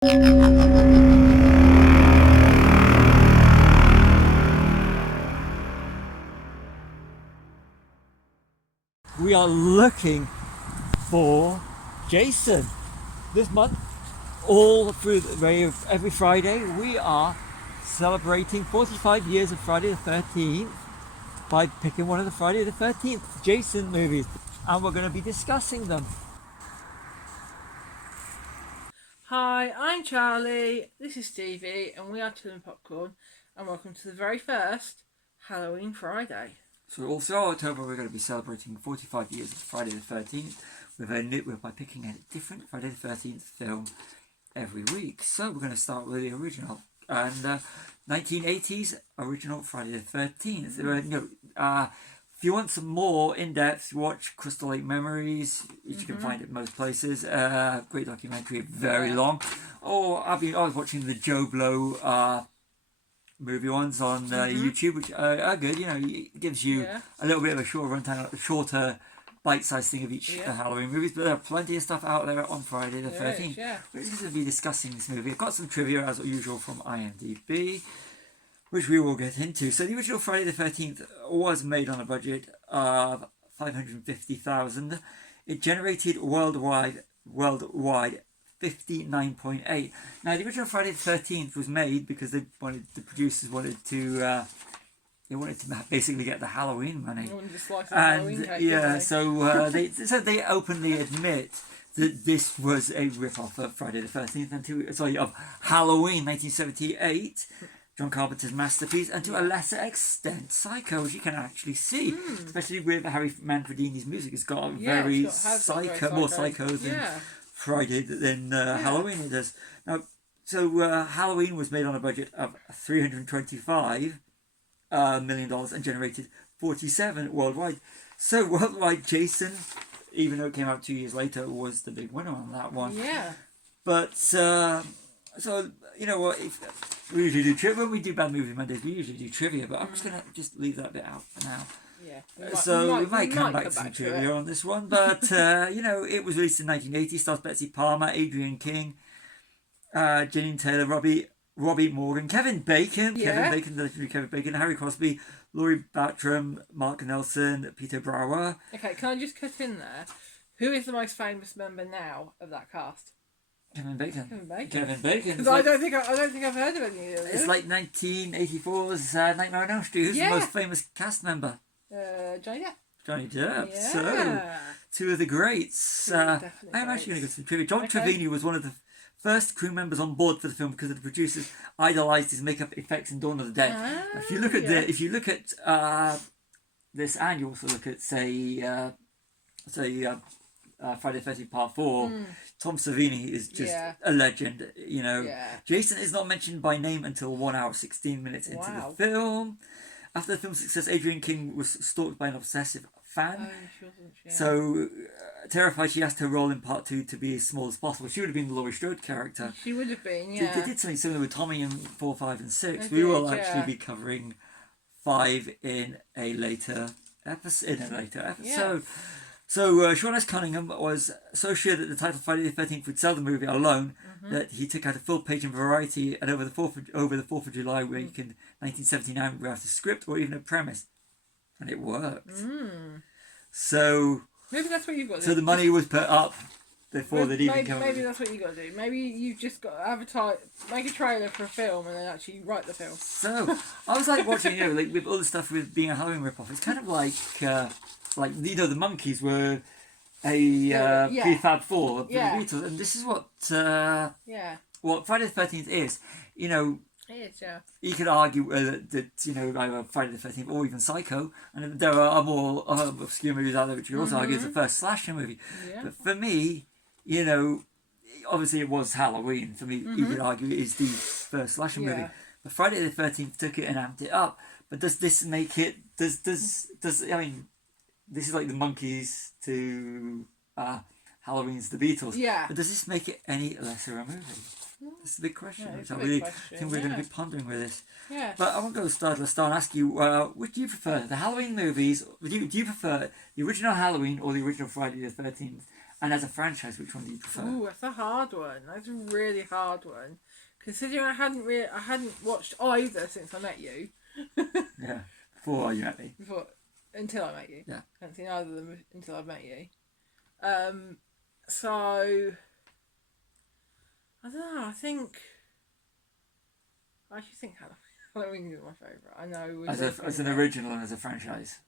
We are looking for Jason this month. All through every Friday, we are celebrating 45 years of Friday the 13th by picking one of the Friday the 13th Jason movies, and we're going to be discussing them. Hi, I'm Charlie, this is Stevie, and we are Chillin' Popcorn, and welcome to the very first Halloween Friday. So all throughout October we're going to be celebrating 45 years of Friday the 13th by picking a different Friday the 13th film every week. So we're going to start with the original, and 1980s original Friday the 13th. If you want some more in-depth, watch Crystal Lake Memories, which you can find at most places. Great documentary, very long. Or I was watching the Joe Blow movie ones on YouTube, which are good. It gives you a little bit of a shorter bite-sized thing of each Halloween movies. But there are plenty of stuff out there on Friday the 13th. We're just going to be discussing this movie. I've got some trivia as usual from IMDb, which we will get into. So the original Friday the 13th was made on a budget of $550,000. It generated worldwide 59.8. Now the original Friday the 13th was made because the producers wanted to basically get the Halloween money. They wanted to slice the Halloween cake, so they openly admit that this was a rip-off of Friday the 13th of Halloween 1978. John Carpenter's masterpiece, and to a lesser extent Psycho, which you can actually see, especially with Harry Manfredini's music. It's got more psycho than Friday than Halloween it does. Now, so Halloween was made on a budget of $325 million and generated 47 worldwide. So worldwide, Jason, even though it came out 2 years later, was the big winner on that one. Yeah. But so you know what? We usually do trivia. When we do Bad Movie Mondays, we usually do trivia, but I'm just going to leave that bit out for now. Yeah. We might come back to some trivia on this one, but it was released in 1980. Stars Betsy Palmer, Adrienne King, Janine Taylor, Robbie Morgan, Kevin Bacon, the legendary Kevin Bacon, Harry Crosby, Laurie Bartram, Mark Nelson, Peter Brower. Okay, can I just cut in there? Who is the most famous member now of that cast? Kevin Bacon. Because I don't think I've heard of any of them. It's like 1984's Nightmare on Elm Street. Who's the most famous cast member? Johnny Depp. Johnny Depp. Yeah. So, two of the greats. I'm actually going to go to some trivia. John Trevini was one of the first crew members on board for the film because the producers idolised his makeup effects in Dawn of the Dead. If you look at this, and you also look at Friday the 13th Part 4, Tom Savini is just a legend. Jason is not mentioned by name until 1 hour 16 minutes into the film. After the film's success, Adrienne King was stalked by an obsessive fan. So terrified, she asked her role in Part 2 to be as small as possible. She would have been the Laurie Strode character. She would have been, They did something similar with Tommy in 4, 5 and 6. We will actually be covering 5 in a later episode. Yeah. So Sean S. Cunningham was so sure that the title Friday the 13th would sell the movie alone that he took out a full page in Variety, and over the 4th of July week in 1979 without a script or even a premise, and it worked. So maybe that's what you've got to do. So the money was put up before they'd even come. Maybe that's what you got to do. Maybe you've just got to advertise, make a trailer for a film, and then actually write the film. So I was like watching, with all the stuff with being a Halloween ripoff. It's kind of like the Monkees were a prefab four of the Beatles, and this is what Friday the 13th is. It is, You could argue that either Friday the 13th or even Psycho, and there are more obscure movies out there which you could also argue is the first slasher movie. Yeah. But for me, obviously it was Halloween. For me, you could argue it is the first slasher movie. But Friday the 13th took it and amped it up. But does this make it? This is like the Monkees to Halloween's the Beatles. Yeah. But does this make it any lesser a movie? That's the big question, which I really think we're going to be pondering with this. Yeah. But I want to go start and ask you, which do you prefer, the Halloween movies? Do you prefer the original Halloween or the original Friday the 13th? And as a franchise, which one do you prefer? Ooh, that's a hard one. That's a really hard one. Considering I hadn't watched either since I met you. Yeah, before you met me. Until I met you. Yeah. I hadn't seen either of them until I met you. So I don't know. I actually think Halloween is my favourite. I know. As an original and as a franchise.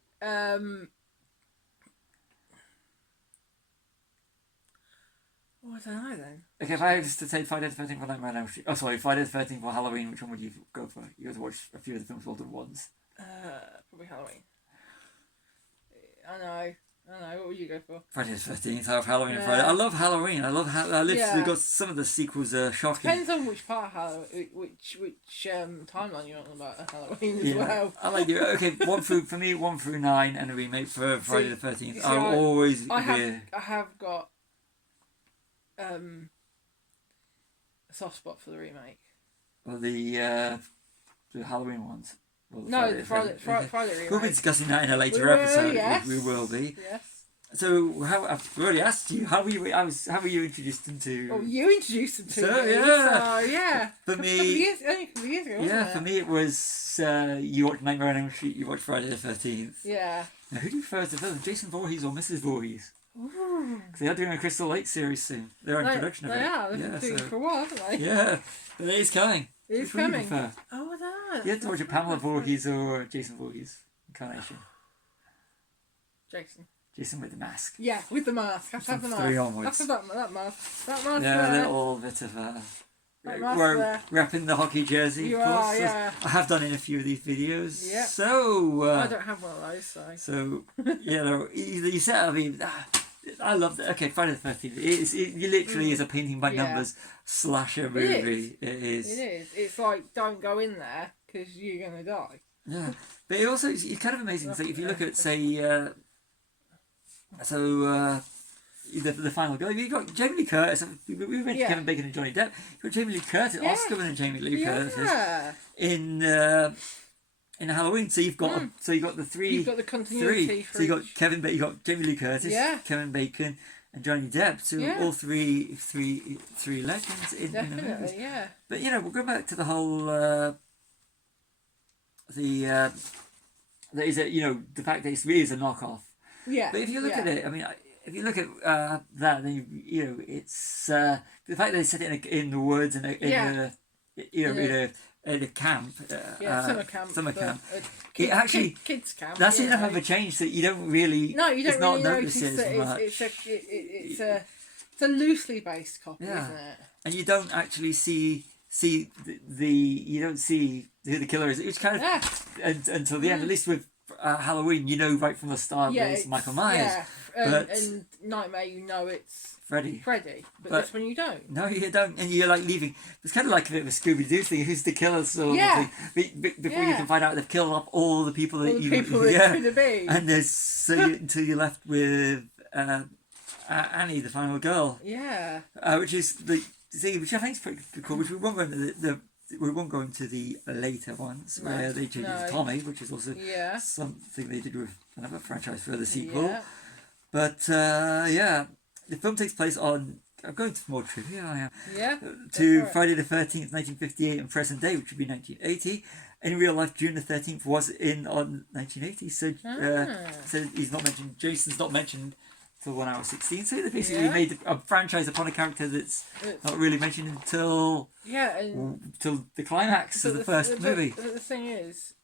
Oh, I don't know then. Okay, if I was to say Friday the 13th for Nightmare on Elm Street... Oh, sorry, Friday the 13th for Halloween, which one would you go for? You got to watch a few of the films all at once. Probably Halloween. I know. What would you go for? Friday the 13th, I love Halloween and Friday. I love Halloween. I literally got some of the sequels shocking. Depends on which part of Halloween, which timeline you're on about Halloween as well. I like you. Okay, 1 through 9 and a remake for Friday the 13th. I have got a soft spot for the remake. Well, the Halloween ones. Well, no, the Friday remake. We'll be discussing that in a later episode. Yes. We will be. Yes. So, I've already asked you, how were you introduced into... Oh, you introduced them to me. Yeah. So, yeah. For only a couple of years ago, wasn't it? For me it was, you watched Nightmare on Elm Street, you watched Friday the 13th. Yeah. Now, who do you prefer as the villain, Jason Voorhees or Mrs. Voorhees? Ooh. Because they are doing a Crystal Lake series soon. They're in production of it. They are. They've been doing it for a while, haven't they? Yeah, but it is coming. It is Which one do coming. you prefer? Oh, I don't know. You have to watch a Pamela Voorhees or Jason Voorhees incarnation. Jason with the mask. Yeah, with the mask. Have to have the mask. 3 onwards. Have to have that mask. That mask Yeah, there. a little bit of We're repping the hockey jersey, You of course. are, yeah. I have done in a few of these videos. Yeah. So I don't have one of those, so. So you set. I mean, I love that. Okay, Friday the 13th. It literally is a painting by numbers slasher movie. It is. It is. It's like, don't go in there because you're gonna die. Yeah, but it also it's kind of amazing. So if you look at say, the final girl, you got Jamie Lee Curtis. We mentioned Kevin Bacon and Johnny Depp. You got Jamie Lee Curtis, Oscar winner Jamie Lee Curtis in Halloween. So you've got the three. You've got the continuity. So you got you got Jamie Lee Curtis, Kevin Bacon, and Johnny Depp. So all three legends in the movie. Definitely, yeah. But we'll go back to the whole the fact that it is a knockoff. Yeah. But if you look at it, I mean, if you look at that, then it's the fact that they set it in the woods and in a camp. Summer camp. Kids camp. That's enough of a change that you don't really. No, you don't it's really not notice noticed that much. it's a loosely based copy, isn't it? And you don't actually see you don't see who the killer is. It's kind of until the end. At least with Halloween, right from the start that it's Michael Myers. Yeah, and Nightmare, it's Freddy, but this one you don't. No, you don't, and you're like leaving. It's kind of like a bit of a Scooby-Doo thing. Who's the killer? Sort of thing. Before you can find out they've killed off all the people that you could have been. And there's until you're left with Annie, the final girl. Yeah. Which is which I think is pretty cool. Which we won't go into we won't go into the later ones where they changed it to Tommy, which is also something they did with another franchise for the sequel. Yeah. But the film takes place on. I'm going to more trivia. I am. Yeah. To Friday the 13th, 1958, and present day, which would be 1980. In real life, June the 13th was on 1980. So, so he's not mentioned. Jason's not mentioned till 1 hour 16. So they basically made a franchise upon a character that's not really mentioned until till the climax of the first movie. But the thing is,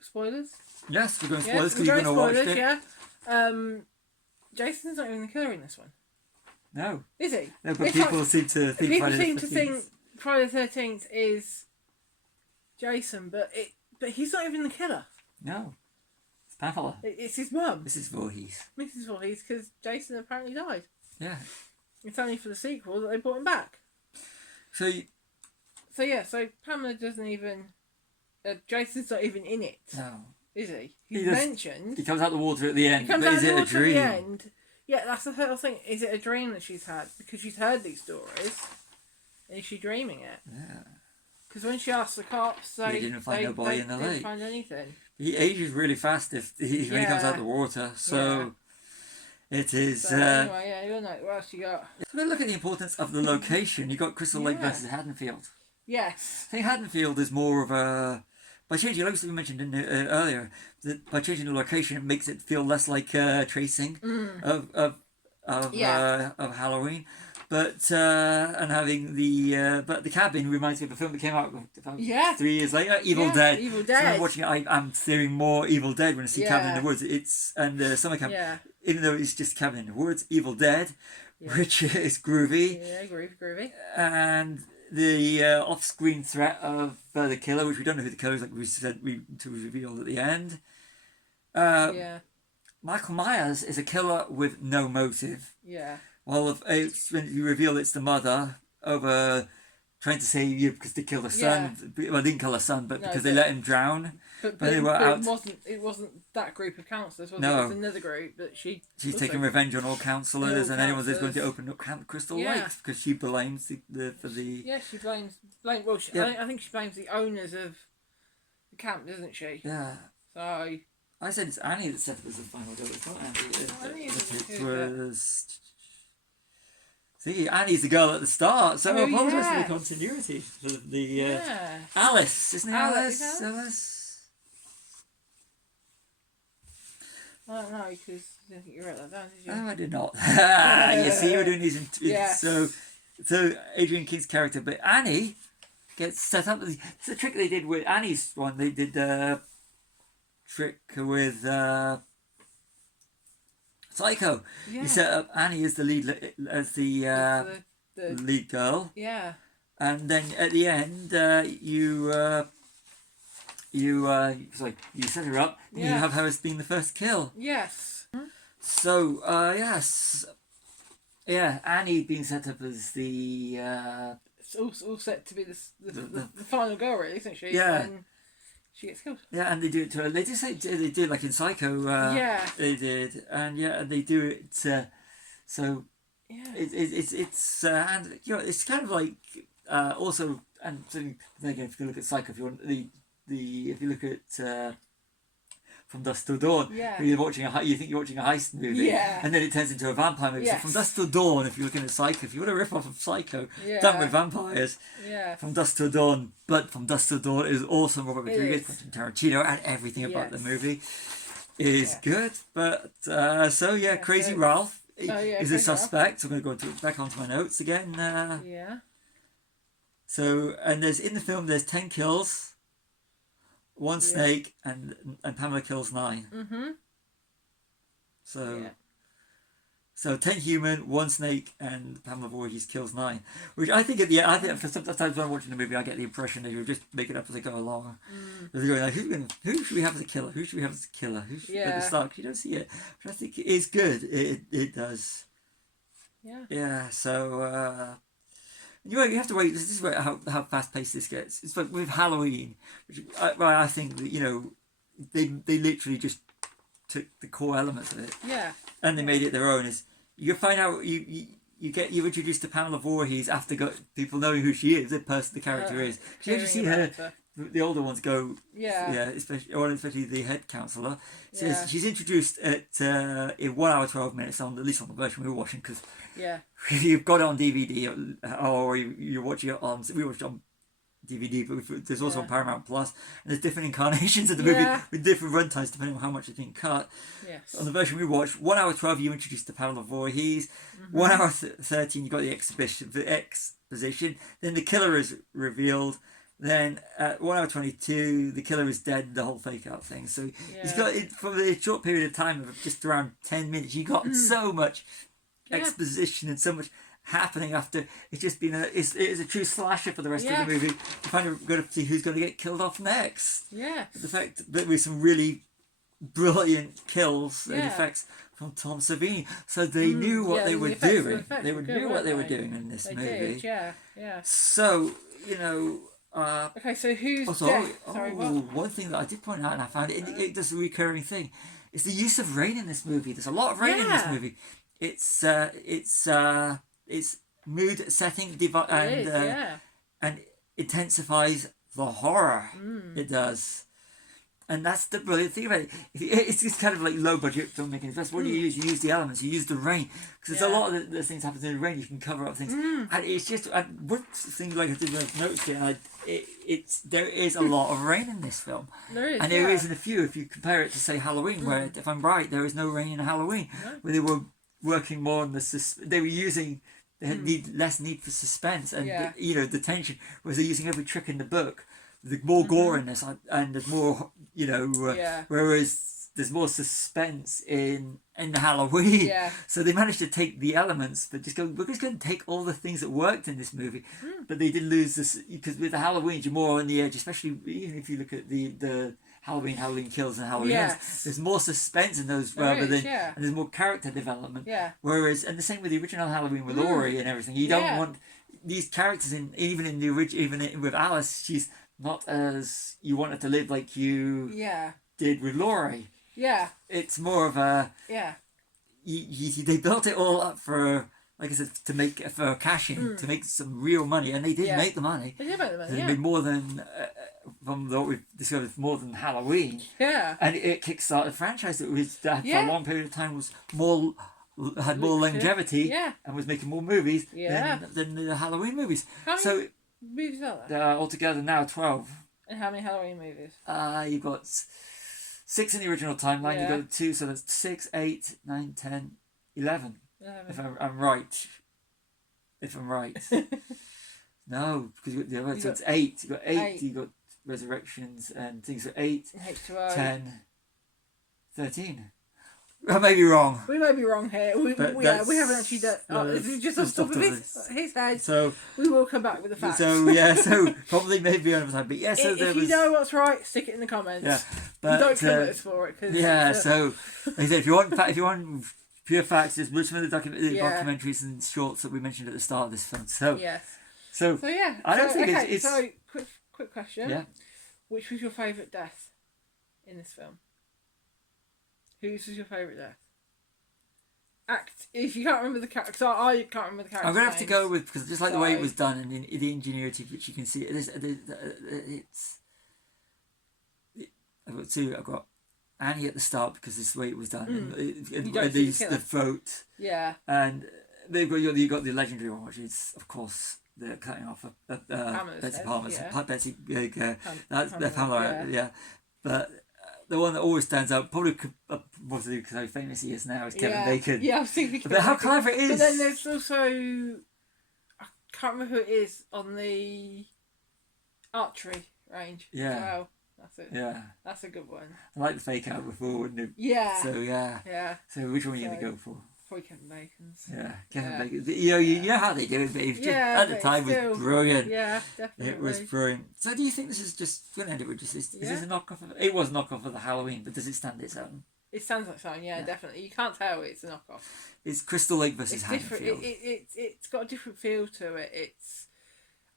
spoilers. Yes, we're going spoilers because you're going to watch it. Yeah. Jason's not even the killer in this one. No. Is he? No, but people seem to think people seem to think Friday the 13th is Jason, but he's not even the killer. No. It's Pamela. It's his mum. Mrs. Voorhees. Mrs. Voorhees, because Jason apparently died. Yeah. It's only for the sequel that they brought him back. So Pamela doesn't even... Jason's not even in it. No. Is he? He's mentioned. He comes out the water at the end, but is it a dream? At the end. Yeah, that's the whole thing. Is it a dream that she's had? Because she's heard these stories. And is she dreaming it? Yeah. Because when she asked the cops, they didn't find nobody in the lake. They didn't find anything. He ages really fast when he comes out the water. So It is. So anyway, yeah, you're not. What else you got? So look at the importance of the location. You got Crystal Lake Yeah. versus Haddonfield. Yes. I think Haddonfield is more of a, by changing, like we mentioned earlier, that by changing the location, it makes it feel less like tracing of Halloween. But and having the cabin reminds me of a film that came out about 3 years later, Evil Dead. Evil So when Dead. I'm watching it, I'm fearing more Evil Dead when I see Cabin in the Woods. It's and Summer Camp, Yeah. even though it's just Cabin in the Woods, Evil Dead, which is groovy, Yeah, groovy. and the off-screen threat of the killer, which we don't know who the killer is, like we said, to revealed at the end. Yeah. Michael Myers is a killer with no motive. Yeah. Well, it's when you reveal it's the mother over trying to save you because they killed her son. Well, they didn't kill her son, but because they let him drown. But they were out. It wasn't that group of counsellors, was No. it? It was another group that she's taking revenge on all counsellors and anyone that's going to counsellors. open up Camp Crystal Yeah. Lakes because she blames for the. Yeah, she blames. Well, I think she blames the owners of the camp, doesn't she? Yeah. So. I said it's Annie that set up as the final girl. It's not Annie. It was. See, Annie's the girl at the start, so I apologise for the continuity. For the Alice, isn't it? Alice. I don't know, because I don't think you wrote that down, did you? No, I did not. You see, we're doing these. So Adrian King's character, but Annie gets set up. It's the trick they did with Annie's one. They did trick with Psycho. Yeah. You set up Annie as the lead, as the lead girl. Yeah. And then at the end, you set her up. And you have her as being the first kill. Yes. So yes, Annie being set up as the. It's all set to be the final girl, really, isn't she? Yeah. And she gets killed. Yeah, and they do it to her. They just say they do it like in Psycho. They did, and they do it. So. Yeah. It's and it's kind of like also, and so again, if you look at Psycho, if you want if you look at From Dusk Till Dawn, you're watching you think you're watching a heist movie, and then it turns into a vampire movie. So From Dusk Till Dawn, if you're looking at Psycho, if you want to rip off of Psycho, done with vampires, From Dusk Till Dawn, but From Dusk Till Dawn is awesome. Robert Rodriguez, Quentin Tarantino, and everything about the movie is good. But Crazy Ralph is a suspect. So I'm going to go back onto my notes again. So, and in the film, there's 10 kills, 1 snake, and Pamela kills 9. Mm-hmm. So 10 human, 1 snake, and Pamela Voorhees kills 9. Which I think for sometimes when I'm watching the movie, I get the impression that you just make it up as they go along. They're going like, who should we have as a killer? Who should we have as a killer? Who should at the start? You don't see it, but I think it is good. It does. Yeah. Yeah. So. You have to wait. This is how fast paced this gets. It's like with Halloween, which I think that they literally just took the core elements of it, and they made it their own. Is you find out you're introduced to Pamela Voorhees after people knowing who she is, the character is. You have to see her. The older ones go, especially the head counsellor. Says she's introduced at in 1 hour 12 minutes at least on the version we were watching, because if you've got it on DVD or you're watching it on, we watched it on DVD, but there's also on Paramount Plus, and there's different incarnations of the movie with different runtimes depending on how much it's been cut. On the version we watched, 1 hour 12 you introduced to Pamela Voorhees, 1 hour 13 you got the exposition, then the killer is revealed. Then at 1 hour 22, the killer is dead. The whole fake out thing. So he's got it for a short period of time of just around 10 minutes. You got so much exposition and so much happening after it's just been it is a true slasher for the rest of the movie. You kind of got to see who's going to get killed off next. Yeah. The fact that with some really brilliant kills and effects from Tom Savini, so they knew what they were doing. They knew what they were doing in this movie. Did, So okay, so who's death? Sorry, what? One thing that I did point out, and I found it does a recurring thing, is the use of rain in this movie. There's a lot of rain in this movie. It's mood setting and intensifies the horror. It does. And that's the brilliant thing about it. It's just kind of like low budget filmmaking. That's what you use. You use the elements. You use the rain, because there's a lot of the things happen in the rain. You can cover up things, and it's just one thing like I did notice it. And there is a lot of rain in this film, There is, and there isn't a few. If you compare it to say Halloween, where if I'm right, there is no rain in Halloween, where they were working more on they were using. They had less need for suspense and the tension. Whereas they're using every trick in the book. There's more gore in this, and there's more, whereas there's more suspense in the Halloween. Yeah. So they managed to take the elements, but we're just going to take all the things that worked in this movie. But they did lose this, because with the Halloween, you're more on the edge, especially even if you look at the Halloween Kills and Halloween Ends. There's more suspense in those and there's more character development. Yeah. Whereas, and the same with the original Halloween with Laurie and everything, you don't want these characters even in the original, with Alice, she's not as you want her to live like you did with Laurie. Yeah. It's more of a they built it all up for, like I said, to make for cash in, to make some real money, and they did make the money. They did make the money. They made more than from what we've discovered, more than Halloween. Yeah. And it kickstarted a franchise that was that for a long period of time had more longevity and was making more movies than the Halloween movies. How many movies are there? Altogether now 12. And how many Halloween movies? You've got 6 in the original timeline. You've got 2, so that's 6, 8, 9, 10, 11. If I'm right. If I'm right. No, because you've got the other, so it's 8. You've got 8. You've got Resurrections and things. So 8, H2O. 10, 13. I may be wrong. We may be wrong here. We haven't actually done. This is just off the top of his head. So we will come back with the facts. So probably maybe over time. But so if you know what's right, stick it in the comments. Yeah, but don't come at us for it. So like I said, if you want pure facts, just watch some of the documentaries and shorts that we mentioned at the start of this film. So So yeah. I don't think it's. So quick question. Yeah. Which was your favourite death in this film? Whose was your favourite death? If you can't remember the character, because I can't remember the character. I'm gonna have to go with, because just like the way it was done and the ingenuity which you can see, it's. I've got 2. I've got Annie at the start, because this is the way it was done. And the throat. Yeah. And you got the legendary one, which is of course the cutting off of Betsy Palmer's. Betsy, that's Beth Palmer. Yeah. But the one that always stands out, probably mostly because how famous he is now, is Kevin Bacon. Yeah, I was thinking. But how clever it is! But then there's also, I can't remember who it is on the archery range. Yeah. As well. That's it. Yeah. That's a good one. I like the fake out before, wouldn't it? Yeah. So yeah. Yeah. So which one are you gonna go for? Probably Kevin Bacon's. Yeah, Kevin Bacon. You know how they do it, but it was just, at the time it was brilliant. Yeah, definitely. It was brilliant. So do you think this is just, we're going to end it with just this, is this a knockoff of, it was a knockoff of the Halloween, but does it stand its own? It sounds like something, yeah, definitely. You can't tell it's a knockoff. It's Crystal Lake versus It's Haddonfield. different. It's got a different feel to it.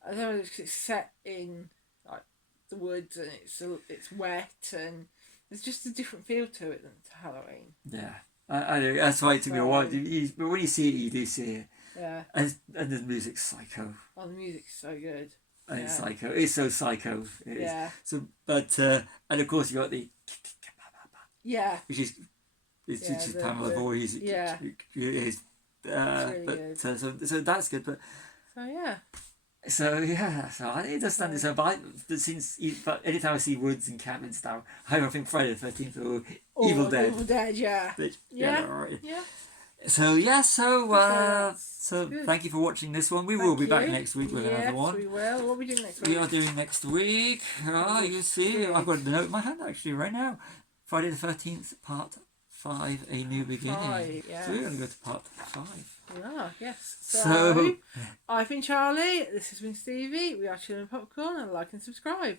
I don't know, it's set in like the woods and it's wet, and there's just a different feel to it than to Halloween. Yeah. I do. That's why it took me a while. But when you see it, you do see it. Yeah. And the music's psycho. Oh, the music's so good. And it's psycho. It's so psycho. It yeah. Is. So, but and of course you got the. Yeah. Which is just Pamela Voorhees. Yeah. Is. Really but good. So that's good. But. So yeah. So I think it does stand this out. But anytime I see woods and cabins now, I don't think Friday the 13th or Evil Dead. Evil Dead, yeah. Which, Yeah. So thank you for watching this one. We will be back next week with another one. Yes, we will. What are we doing next week? We are doing next week. You see, I've got the note in my hand actually right now. Friday the 13th, part 5, A New Beginning. Yes. So we're going to go to part 5. We are, yes. So I've been Charlie, this has been Stevie, we are Chilling Popcorn, and like and subscribe.